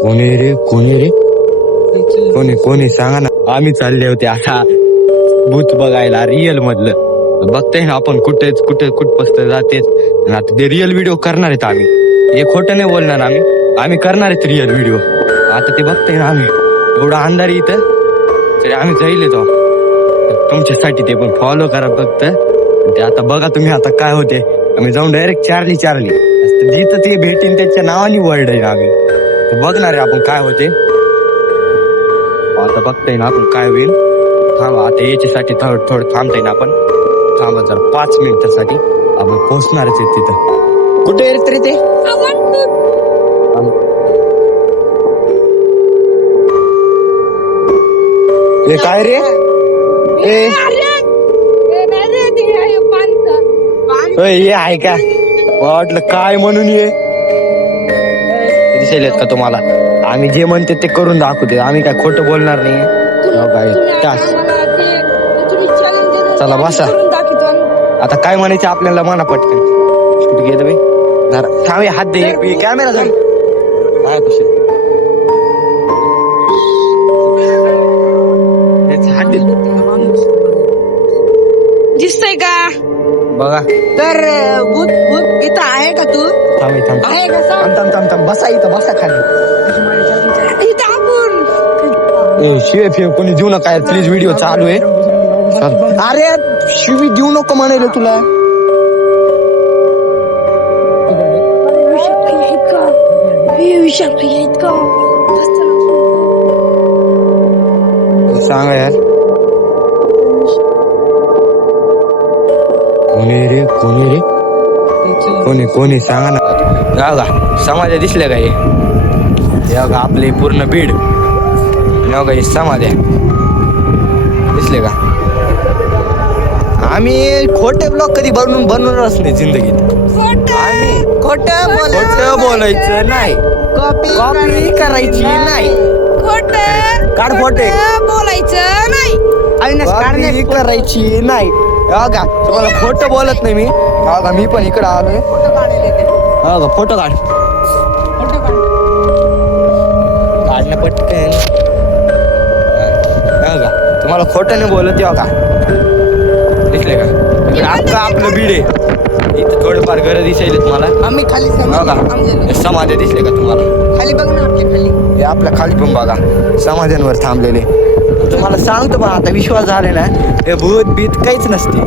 कोणी रे कोणी सांगा ना. आम्ही चालले होते आता भूत बघायला रिअल मधलं. बघताय ना आपण कुठपस्त जातेच. आता ते रिअल व्हिडिओ करणार आहेत आम्ही. हे खोटं नाही बोलणार आम्ही करणार आहेत रिअल व्हिडिओ. आता ते बघताय ना आम्ही एवढा अंधारी इथं तरी आम्ही जाईल येतो तुमच्यासाठी. ते पण फॉलो करा फक्त. ते आता बघा तुम्ही आता काय होते. आम्ही जाऊन डायरेक्ट चार्ली जिथं ते भेटीन त्याच्या नावाने वर्ल्ड आहे आम्ही बघणार आहे आपण काय होते. आता बघताय ना आपण काय होईल. थांबा आता याच्यासाठी थोडं थांबताय ना आपण. थांबा जरा 5 मिनिटासाठी आपण पोहोचणारच आहे तिथं. कुठे येत तरी ते काय रे हे आहे का. वाटलं काय म्हणून ये दिसेल का तुम्हाला. आम्ही जे म्हणते ते करून दाखवते. आम्ही काय खोटं बोलणार नाही. चला बसा आता काय म्हणायचं आपल्याला म्हणा पटकन. कुठे गेलं बाई थांबे हात दे कॅमेरा जाऊन काय कुशल हात दे दिसतंय का बघा. तर भूत इथं आहे का तू. थांब आहे का सांग. थांब बसा इथं बसा खाली. इथं आपण शिवे फिव कोणी देऊ नका प्लीज. व्हिडिओ चालू आहे. अरे शिवी देऊ नको म्हणाले तुला. सांगा यार कोणी सांगा ना. बघा समाध्या दिसल्या का हे बघा आपले पूर्ण बीड. बघा हे समाध्या दिसले का. आम्ही खोटे ब्लॉग कधी बनवणारच नाही जिंदगीत. आम्ही खोटं बोलायचं नाही. कॉपी करायची नाही. काढ फोटे बोलायचं नाही. कॉपी करायची नाही. बघा तुम्हाला खोटं बोलत नाही मी. बघा मी पण इकडं आलोय. बघा फोटो काढ ना पटकन. बघा तुम्हाला खोटं नाही बोलत. बघा दिसले का इकडे आपलं बीड आहे. इथं थोडंफार घर दिसायले तुम्हाला. आम्ही खाली बघा समाध्या दिसले का तुम्हाला. खाली बघ ना आपल्या खाली. हे आपल्या खाली पण बघा समाध्यांवर थांबलेले. तुम्हाला सांगतो पण आता विश्वास झाले ना हे भूत बीत काहीच नसते.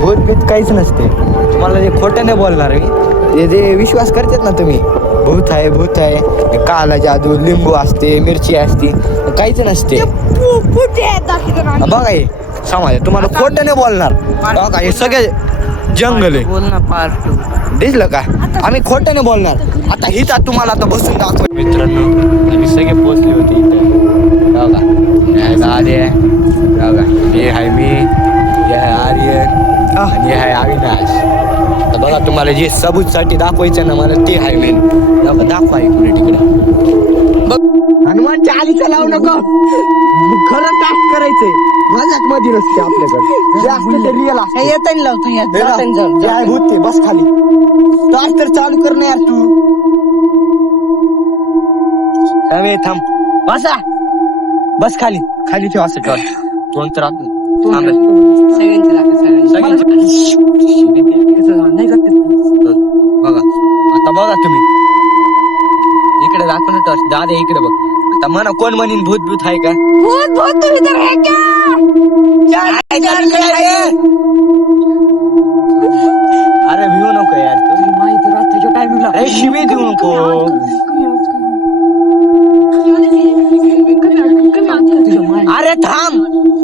भूत बीत काहीच नसते. तुम्हाला जे खोटं नाही बोलणार मी. ते जे विश्वास करतात ना तुम्ही भूत आहे काला जादू लिंबू असते मिरची असते काहीच नसते. बघा हे समाज तुम्हाला खोटं नाही बोलणार. बघा हे सगळे जंगल आहे. बोलणं पार्ट दिसलं का आम्ही खोटं नाही बोलणार. आता हिचा तुम्हाला आता बसून दाखव. मित्रांनो आम्ही सगळे पोचले होते इथं. बघा बघा हे आहे मी हे आहे आर्यन आणि हे आहे अविनाश. तर बघा तुम्हाला जे सबूतसाठी दाखवायचं ना मला ते आहे मेन. दाखवा इकडे तिकडे बघ. हनुमानच्या आलीचा लावू नको. खरं टास्क करायचंय मजाक मध्ये नसते आपल्याकडे. जे असते ते रिअल असते. येताना लावतो भूत ते बस खाली. टास्क तर चालू कर ना यार तू. थांब बसा बस खाली ठेव असं ठेवा. दोन तर बघा आता बघा तुम्ही इकडे दाखव ना टॉर्च. दादा इकडे बघ. आता म्हणा कोण म्हणीन भूत आहे का. भूत तू इधर है क्या. अरे भिऊ नको यार तू. माहिती रात्रीच्या टायमिंगला अरे शिवी देऊ नको. अरे थांब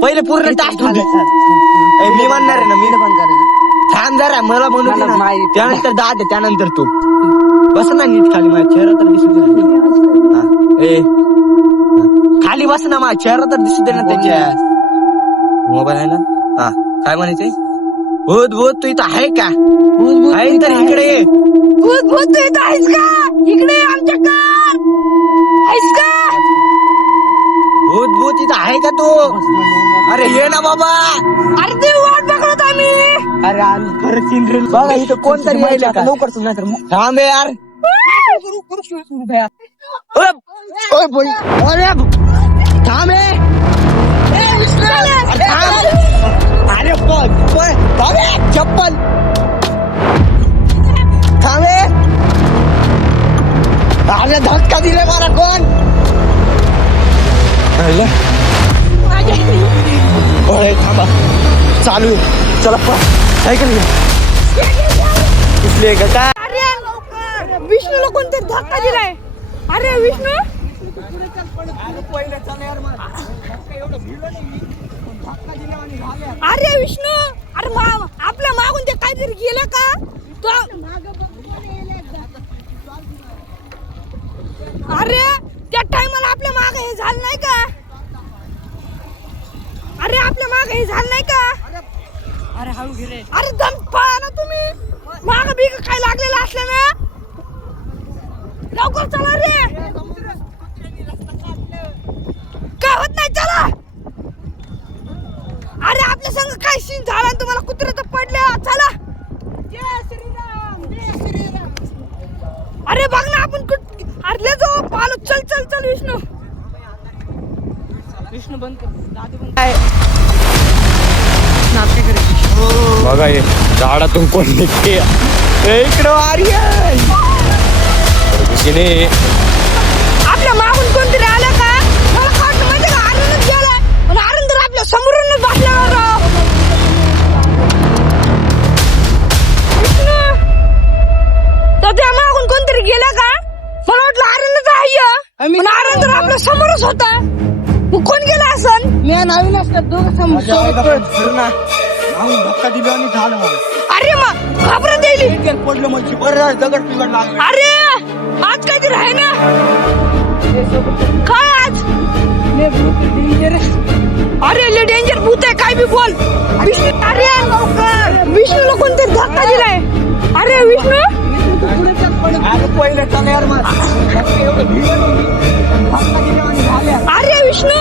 पहिले पूर्ण टास्क होऊ दे. मी म्हणणार आहे ना मी थांब जरा मला म्हणू दे ना. त्यानंतर दादा त्यानंतर तू बस ना नीट खाली. माझ्या चेहरा तर दिसू दे. खाली बस ना माझ्या चेहरा तर दिसू दे ना त्याच्या मोबाईल आहे ना. हा काय म्हणायचंय. भूत तू इथं आहे का. आहे तर इकडे ये. भूत तू इथं आहेस का. इकडे आमच्याकडे आहेस का. भूत इथं आहे का तू. अरे ये ना बाबा. अरे ते वाट बघत आम्ही. अरे खरंच इंद्रियल बघा इथं कोणतरी यायला आता लवकर सुन नाही तर थांब यार ओय बोल अरे थांब अरे थांब अरे थांब चप्पल थांब अरे धक्का दिले मला कोण थांबा चालू आहे चला सायकल इसलिए का काय अरे विष्णूला कोणतरी धक्का दिलाय. अरे विष्णू अरे विष्णू अरे आपल्या मागून ते काहीतरी गेलं का तो. अरे त्या टायमाला आपल्या मागे हे झालं नाही का. अरे आपल्या मागे हे झालं नाही का. अरे हळू घे रे. अरे दम पळा ना तुम्ही. माग बिग काय लागलेलं असलं ना लवकर चला रे. काय होत नाही चला. अरे आपल्या संग काय सीन झाला तुम्हाला कुत्रे तर पडले चला. जय श्रीराम जय श्रीराम. अरे बघ ना आपण अरे जो पालो चल चल चल विष्णू. विष्णू बंद कर दादू बंद बघा हे झाडातून कोण निघते इकडं आर्यन आपल्या मागून कोणतरी आलं का मला वाटलं माहिती का आनंदच गेलाय पण आनंद तर आपल्या समोरूनच बसल्यावर राव. विष्णू तर त्या मागून कोणतरी गेलं का मला वाटलं आनंदच आहे पण आनंद तर आपल्या समोरच होता. मग कोण गेला असन. मी नवीन असतात दोघं समोर धक्का दिला आणि झालं मला अरे मग घाबरत गेली. पडलं म्हणजे बरं दगड पिगड लागलं. अरे आज काहीतरी आहे ना काय आज. अरे ले डेंजर भूत आहे काय बी बोल. विष्णू अरे विष्णूला कोणतरी धक्का दिलाय. अरे विष्णू पहिलं चाल यार मला अरे विष्णू